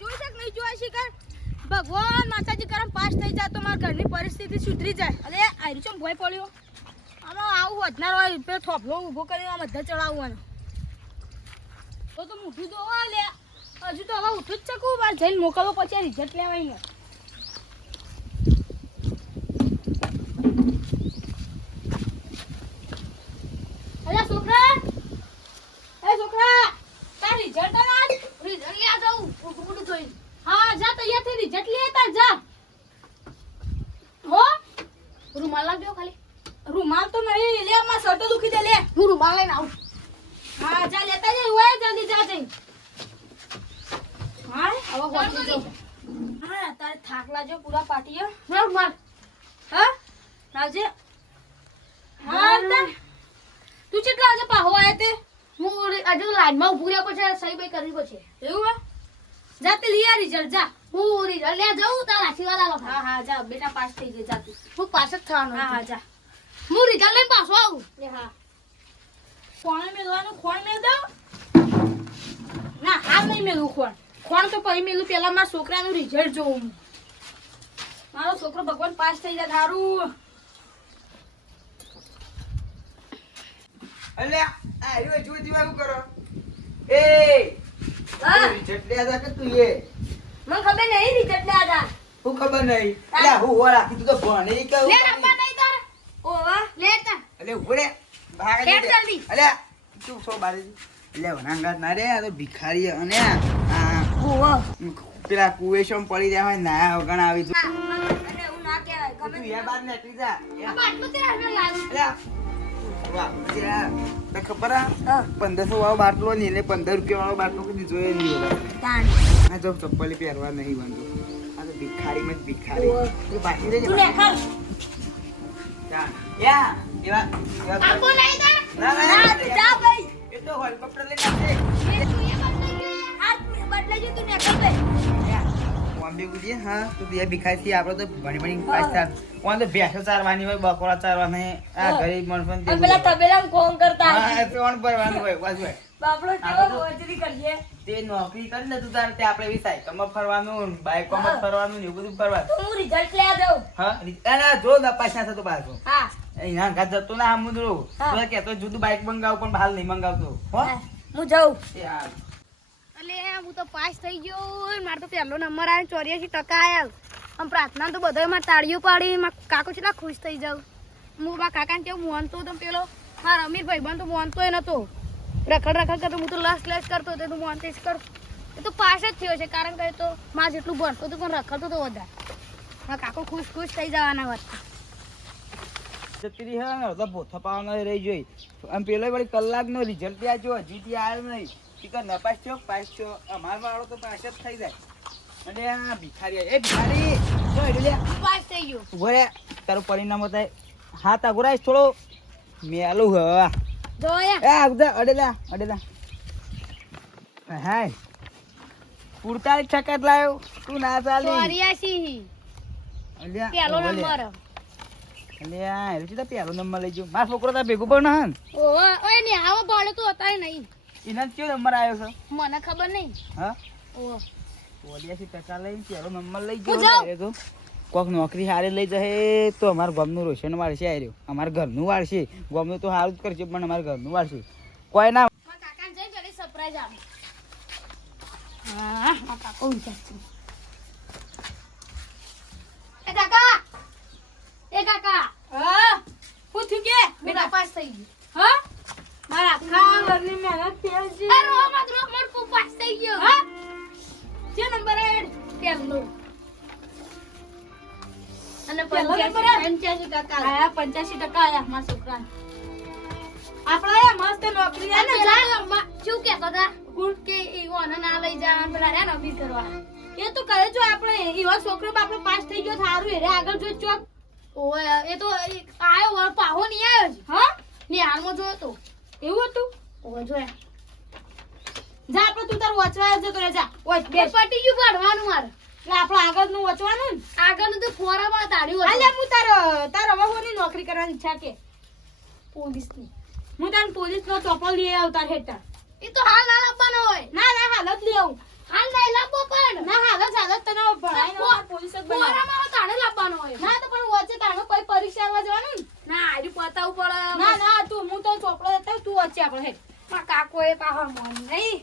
જોઈ શક નહીં જોઈ શિકાર ભગવાન માતાજી કરમ પાસ થઈ જાય તો મારા ઘરની પરિસ્થિતિ સુધરી જાય. અરે આયરું ચમ ભોય પડ્યો આમાં આવું વધનાર હોય પેલો થોભલો ઊભો કરીને આ બધા ચડાવવાનો તો મોઢું જોવા લે હજુ તો હવે ઉઠું જ શકું બાર જઈને મોકલવો પછી રિઝલ્ટ લેવાય ને. અરે છોકરા તાર રિઝલ્ટ આજ રિઝલ્ટ લે જાઉં ઉઠું જોઈ. હા જા તૈયાર થઈ રિઝલ્ટ લે તાર જા. હો રૂમાલ લાવજો ખાલી. રૂમાલ તો નહીં લે માં શર્ટ દુખી દે લે હું રૂમાલ લઈને આવું. હા જા લેતા જઈ ઓય જલ્દી જા જઈ. હા હવે હોતી જો. હા તારે થાક લાજો પૂરા પાટીએ માર હા લાવજે. હા તું કેટલા વાગે પાહો આયા તે? હું આજે લાઈનમાં ઊભું રહ્યો પછી સહી ભાઈ કરવી પછી. એવું હે જા તે લઈ આ રિઝલ્ટ જા. હું રિઝલ્ટ લે જાઉં તાર આશીર્વાદ આલો. હા હા જા બેટા પાસ થઈ ગઈ જા તું. હું પાસ જ થવાનો. હા હા જા હું રિઝલ્ટ લઈને પાછો આવું. હા કોણે મેલવાનું કોણ મેલ દઉં ના હાલ નહીં મેલું કોણ તો પછી મેલું પેલા મારા છોકરાનું રિઝલ્ટ જોઉં. મારો છોકરો ભગવાન પાસ થઈ જાય સારું. અલે આ રે જોઈ દીવા શું કરો એ હા રિઝલ્ટ લે આજા કે તું એ મને ખબર નહીં રિઝલ્ટ લે આજા. હું ખબર નહીં અલે હું હો રાખી તું તો ભણે કે લે રંબા નહીં તાર ઓવા લે તા અલે ઉભરે ભાગ હેડ જલ્દી. અલે તું સો બારે લે વનાંગાત ના રે આ તો ભિખારી અને આ ઓવા પેલા કુવેશમ પડી રહ્યા હોય નાયા વગણ આવી તું અરે હું ના કહેવાય ખબર તું એ બાદ ને જા બાટલું તે રામે લાવ્યું. અલે વાહ તે ખબર આ 1500 વાળો બાટલો નહીં એટલે 15 રૂપિયા વાળો બાટલો કદી જોયો નહીં તાણ આ જો ચપ્પલ પહેરવા નહીં બાંધો આ તો ભિખારી માં ભિખારી તું બાકી રહી તું લે ખર યા એવા આપો નહીં તાર ના ના જા ભાઈ એ તો હેલિકોપ્ટર લઈને આવશે એ તું એ બદલાઈ ગયું તું ને કર દે. બોમ્બે ગુજી હા તો તે ભિખારી થી આપણે તો ભણી ભણી પાસ થાર ઓન તો ભેંસો ચારવાની હોય બકોડા ચારવાની આ ગરીબ માણસોને અને પેલા તબેલામાં કોમ કરતા હા તો ઓન ભરવાનું હોય બસ હોય બાપડો કેવો ગોજરી કરીએ. તે નોકરી કરી લે તું તારે તે આપણે એવી સાયકલમાં ફરવાનું બાઇકોમાં ફરવાનું ને એવું બધું ફરવાનું હું રિઝલ્ટ લે દઉં. હા એના જો ન પાછા થતો પાછો હા એના ઘર જતો ના આમ મુદરો હા. તો કે તો જુદું બાઇક મંગાવ પણ હાલ નહીં મંગાવતો હો હું જાઉં. એ હાલ અલે હું તો પાસ થઈ ગયો મારો તો પહેલો નંબર આવ્યો 84% આવ્યા. આમ પ્રાર્થના તો બધાય માં તાળીઓ પાડી મારા કાકો કેટલા ખુશ થઈ જાવ. હું મારા કાકાને કેવું મોનતો તો પેલો મારા અમીર ભાઈબંધ તો મોનતોય નતો રખડ કરતો હું તો લસ કરતો હતો તું મોનતે જ કરતો એ તો પાસ જ થયો છે કારણ કે તો માં જેટલું ભણતો હતો પણ રખડતો તો વધારે. મારા કાકો ખુશ થઈ જવાના વાત. જતી હે ને તો ભોથા પાવાનો રહી જોઈ આમ પેલો વળી કલાકનો રિઝલ્ટ ત્યાં જો હજી ત્યાં આવ્યો નહીં ટીકર ન પાસ થયો અમાર વાળો તો પાસ જ થઈ જાય. અને આ ભિખારી એ ભિખારી જો હેડો લે પાસ થઈ ગયો. ઉભો રે તારું પરિણામ બતાય હાથ અઘરાઈશ થોડો મેલું હા જો આયા એ આવજા અડેલા હાય 45% લાયો તું ના ચાલી 84 અલ્યા પહેલો ઓલે. નંબર. અલ્યા એ તો પહેલો નંબર લઈ ગયો મારો છોકરો તો ભેગું પણ હન ઓય ઓય ને આવો ભાડે તો હતા નહીં એના કયો નંબર આવ્યો છે મને ખબર નહીં. હા ઓ 84% લઈને પહેલો નંબર લઈ હું જાઉં. ગયો તો કોક નોકરી હારે લઈ જશે તો અમારા ગામનું રોશન વાળશે આર્યો અમારા ઘરનું વાળશે ગામનું તો સારું જ કરશે પણ અમારા ઘરનું વાળશે કોઈ ના મારા કાકાને જઈને ઘરે સરપ્રાઈઝ આપે. હા મારા કાકો ઊંચા છે. એ કાકા હા હું થયું કે બેટા પાસ થઈ ગયું. હા મારા આખા ઘરની મહેનત થયો છે. અરે રો મત પાસ થઈ ગયો. હા જે નંબર આવ્યો પહેલો અને 85% કાકા આયા 85% આયા મારા છોકરાને. આપણા મસ્ત નોકરી અને શું કહેતો હતા ગુડ કે ઈવોને ના લઈ જા પેલા રે નોકરી કરવા એ તો કરે જો આપણે ઈવો છોકરો આપણો પાસ થઈ ગયો થારું એરે આગળ જો ચોક ઓય એ તો આયો વર પાહો નહીં આવ્યો છે. હા ની હાલમાં જોયો તો એવું હતું ઓય જોયા જા આપણે તું તાર વચવા જતો રે જા ઓય બે પટી ગયું ભણવાનું મારે એટલે આપણે આગળનું વચવાનું ને આગળનું તો ફોરામાં તાળ્યું અલ્યા હું તાર હવે હોની નોકરી કરવાની ઈચ્છા કે પોલીસની હું તને પોલીસનો ચોપડો લઈ આવતા હેઠળ એ તો હાલ ના લાવવાનો હોય ના હાલ જ લઈ આવું હાલ નહીં લાવવો પણ ના તને ભણાઈને પોલીસ જ બનાવ તાણે લાવવાનો હોય ના તો પણ વચ્ચે તાણે કોઈ પરીક્ષા આવવા જવાનું ને ના આડી પતાવું પડે ના તું હું તો ચોપડો દેતા તું વચ્ચે આપણે હે માં કાકો એ પાહો મન નહીં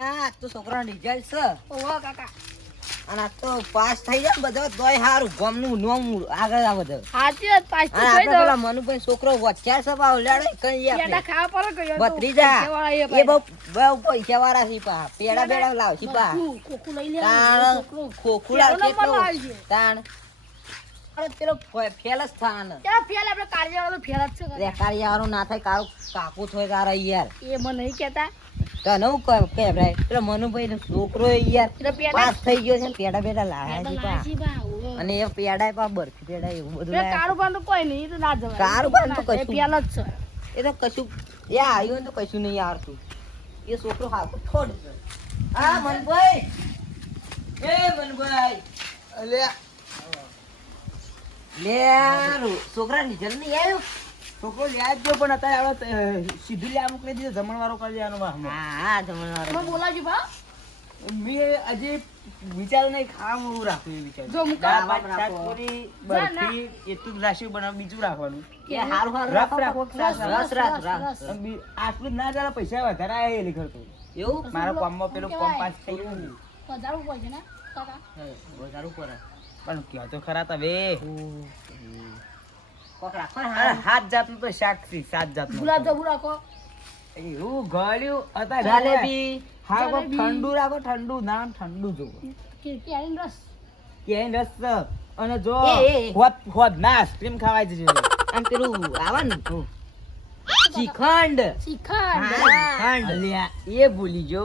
હા તો છોકરાનો રિઝલ્ટ છે ઓહો કાકા અને આ તો પાસ થઈ જાય બધો તોય હારું ગામનું નામ આગળ આવે બધો હાચી વાત પાસ તો અને થઈ આપણે પેલા મનુભાઈ છોકરો વચ્ચા સભા લેડે કઈ પેડા આપણે ખાવા પર ગયો ભત્રીજા એ બહુ પૈસા વાળા છે પા પેડા બેડા લાવ છે પા કોકુ લઈ લે તાણ ખોખું લાવ પેલો નંબર કેટલો લાવી છે. તાણ અરે પેલો ફેલ જ થાન ત્યાં ફેલ આપણે કાર્યવાળો ફેલ જ છે કાકા. રેકારિયા વાળો ના થાય કાળું કાકુ થોય તારા યાર એ મને નહીં કહેતા તને હું કે ભાઈ પેલો મનુભાઈ નો છોકરો યાર એટલે પેડા પાસ થઈ ગયો છે ને પેડા બેડા લાયા છે પા લાજી બા ઓહો. અને એ પેડા પા બરફી પેડા એવું બધું બે લાયા. કાળું પાન તો કોઈ નહીં એ તો ના જવાય કાળું પાન તો એ કશું. ફેલ જ છે એ તો કશું એ આવ્યું ને તો કશું નહીં આવતું એ છોકરો હાથું થોડ છે હા મનભાઈ એ મનભાઈ અલ્યા લે છોકરા ની જલ્દી આવ્યું છોકરો લ્યા જ જો પણ અત્યારે આપણે સીધું લ્યા મોકલી દીધો જમણવારો કરી દેવાનો બા હમણાં. હા જમણવાર તમે બોલાવજો ભા મેં હજી વિચાર નહીં ખાવાનું રાખવું એ વિચાર જો મુકા દાળ ભાત, રાખો. શાક, પૂરી, ના, ના. બરફી એટલું જ રાખ્યું બનાવ બીજું રાખવાનું એ હારું હારું રસ રાખો. રાખો, રસ રસ રસ રસ. અને આટલું જ ના ચાલે પૈસા વધારે આવે એ લીખડતું એવું મારા કામમાં પેલું કેવાય? કોમ પાસ થઈ ગયું વધારવું પડશે ને કાકા વધારું પડે પણ કહો તો ખરા તમે કોક રાખો ને અરે હારું. હાથ જાતનું તો શાક છે સાત જાતનું ગુલાબ જાંબુ રાખો એવું ગળ્યું અત્યારે જલેબી હા કોક જલેબી. ઠંડુ રાખો ઠંડુ ના ઠંડુ જોવો કેરીનો રસ કે રસ છે. અને જો એ. હોદ ના આઈસ્ક્રીમ ખાવાય જજો આમ પેલું આવે ને શ્રીખંડ શ્રીખંડ શ્રીખંડ. અલ્યા એ ભૂલી જો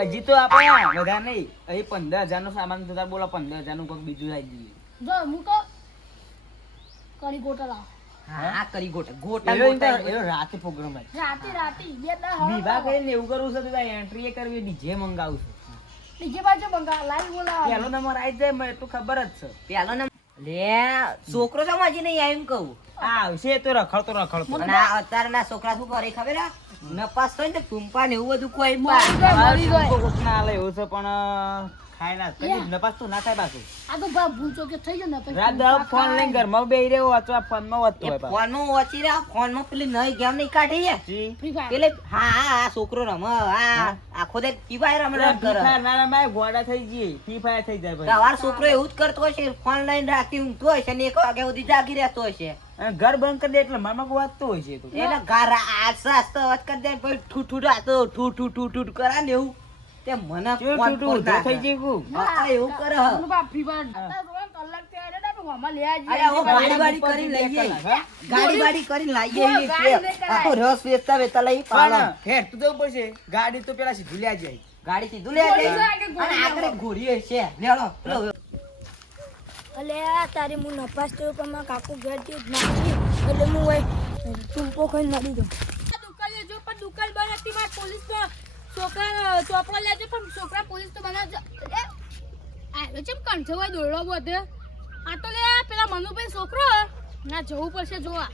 હજી તો આપણે બધા નહીં અહીં 15,000 નો સામાન તો તાર બોલો 15,000 નું કોઈક બીજું લાવી દઈએ જો મૂકો કઢી ગોટા લાવો હા કરી ગોટા ગોટા એનો ગોટા એનો રાતે પ્રોગ્રામ છે રાતી બે દા વિવાહ કરીને એવું કરવું છે તો ભાઈ એન્ટ્રી એ કરવી ડીજે મંગાવું છું બીજી બાજુ બંગા લાઈવ બોલાવો પહેલો નંબર આવી જાય મને એટલું ખબર જ છે પેલો ને લે છોકરો તો હજી નહીં આવ્યું કહું આ આવશે તો રખડતો અને આ અત્યારના છોકરા શું કરે ખબર આ નપાસ થાય ને ટૂંપા ને એવું બધું કોઈ મરી જાય, મરી જાય. ના હાલે એવું છે પણ ખાય ના કદી નપાસ તો ના થાય પાછું આ તો બા ભૂલ ચોકે થઈ જાય ને પછી રાત દાડો ફોન લઈને ઘરમાં બેહી રહ્યો અથવા ફોનમાં વધતો હોય પાછો. ફોન માં ઓછી રહ્યા ફોન માં પેલી નવી ગેમ નહીં કાઢી છે જી. ફ્રી ફાયર પેલે હા હા આ છોકરો રમ હા આખો દે પીવાય રમ પેલા રમ કરે ભીખા નાના માં ગોડા થઈ ગઈ ફ્રી ફાયર થઈ જાય ભાઈ તમારો છોકરો એવું જ કરતો હશે ફોન લઈને રાખી ઊંઘતો હશે ને 1 વાગ્યા સુધી જાગી રહેતો હશે અને ઘર બંધ કરી દે એટલે મામા વાંચતો હોય છે તો એને ઘર આસ્તે અવાજ કરી દે પછી ઠૂ ઠૂ રાતો ઠૂ ઠૂ ઠૂ ઠૂ કરા ને એવું તે મને કેવું ફોન તૂટું પર ઊંધો થઈ જાય કુ? હા, એવું કરે હ. મને બા ફ્રી ફાયર કલાક થી આડે ને મામા લે આજી અરે ઓ ગાડી બાડી કરીને લઈ જઈએ ગાડી બાડી કરીને લઈ જઈએ ગાડી લઈ કરાય. આખો રસ વેચતા વેચતા લઈ પાડો પણ હેડ તું જવું પડશે ગાડી તો પેલા સીધી લ્યા જાય ગાડી સીધું લે ગોળી જઈએ. જાય કે ગોળી અને આગળ એક ઘોડી છે લેડો પેલો અલે આ તારી હું નપાસ થયો પણ મારા કાકુ ઘરથી જ નાખી એટલે હું હોય ટૂંપો ખાઈને મરી દઉં દુકાન લેજો પણ દુકાન બંધ હતી માર પોલીસ તો છોકરા ચોપડા લેજો પણ છોકરા પોલીસ તો બનાવજો આવ્યો છે કંઠો હોય દોડો બધે આ તો લે પેલા મનુભાઈ છોકરો ના જવું પડશે જોવા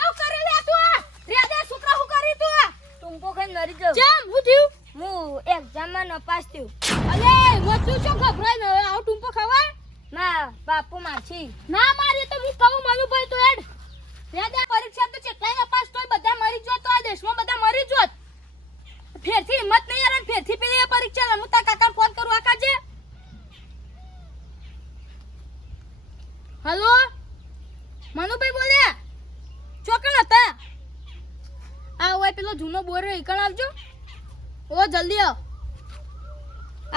એવું કરી લે તું આ રે દે છોકરા હું કરી તું આ ટૂંપો ખાઈને મરી જાઉં કેમ હું થયું હું એક્ઝામમાં નપાસ થયું અલે મતું છો ઘબરાય ને આવ ટુંપો ખાવા ના બાપુ માછી ના મારી તો હું કહું મનુભાઈ તો એડ યાદ પરીક્ષા તો ચેટલાય નપાસ તોય બધા મરી જોત તો આ દેશમાં બધા મરી જોત ફેરથી હિંમત નહીં યાર અને ફેરથી પેલી એ પરીક્ષા હું તા કાકા ફોન કરું આ કાજે હેલો મનુભાઈ બોલ્યા ચોકણ હતા આ હોય પેલો જૂનો બોર ઈકણ આવજો ઓ જલ્દી આવ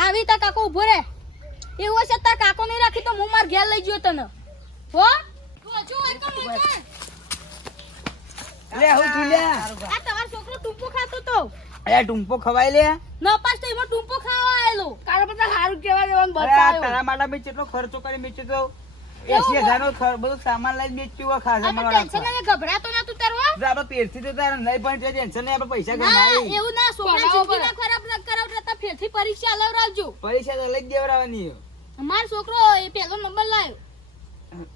આવી તા કાકો ઉભો રે એવું હશે તા કાકો નહીં રાખી તો હું માર ઘેર લઈ ગયો તને હો તું હજુ ઈકણ લે હું તું લ્યા આ તમારો છોકરો ટૂંપો ખાતો તો અરે ટુંપો ખવાય લે ન પાસ તો એમાં ટૂંપો ખાવા આયેલો કાલે બધા હારું કેવા દેવાનું અરે આ બતાવ્યો તારા માટે મેં કેટલો ખર્ચો કરી મેચ્યો તો 80,000 નો બધું સામાન લઈને બેચ્યું હોય ખાસ આ ટેન્શન લઈને ઘબરાતો ના તું તારવા આપણે પેરથી તો તારે નહીં પણ તે ટેન્શન નહીં આપણે પૈસા ના કમાઈ એવું ના છોકરા જિંદગી ના ખરાબ ન કરાવતા તા ફેરથી પરીક્ષા અલાવરાવજો પૈસા તો લઈ જ દેવરાવાની મારો છોકરો એ પહેલો નંબર લાવ્યો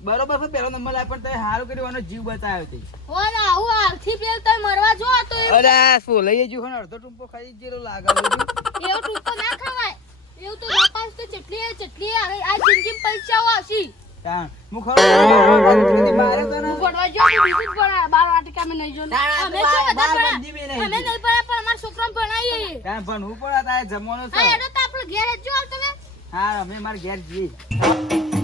બરોબર છે પહેલો નંબર લાવ પણ તે સારું કર્યું એનો જીવ બચાવ્યો તે હો ના આવું હાલથી પેલ તો મરવા જો તો અરે સોલઈ જો ને અડધો ટૂંપો ખાઈ જેલો લાગે બધું. એવું ટૂંકો ના ખવાય એવું તો નપાસ તો ચટલી આવે આ જિંદગી પૈસાઓ આવશી તાણ હું ખરો મારે હું ફોડવા જો બીજું પણ 12 વાટકા મે નહીં જો અમે તો બધા અમે નહીં પડ્યા પણ અમાર છોકરાને ભણાઈએ તાણ ભણવું પડે તારે જમવાનો હા છે. એડો તો આપણે ઘેર જ જો તમે હા અમે માર ઘેર જઈએ.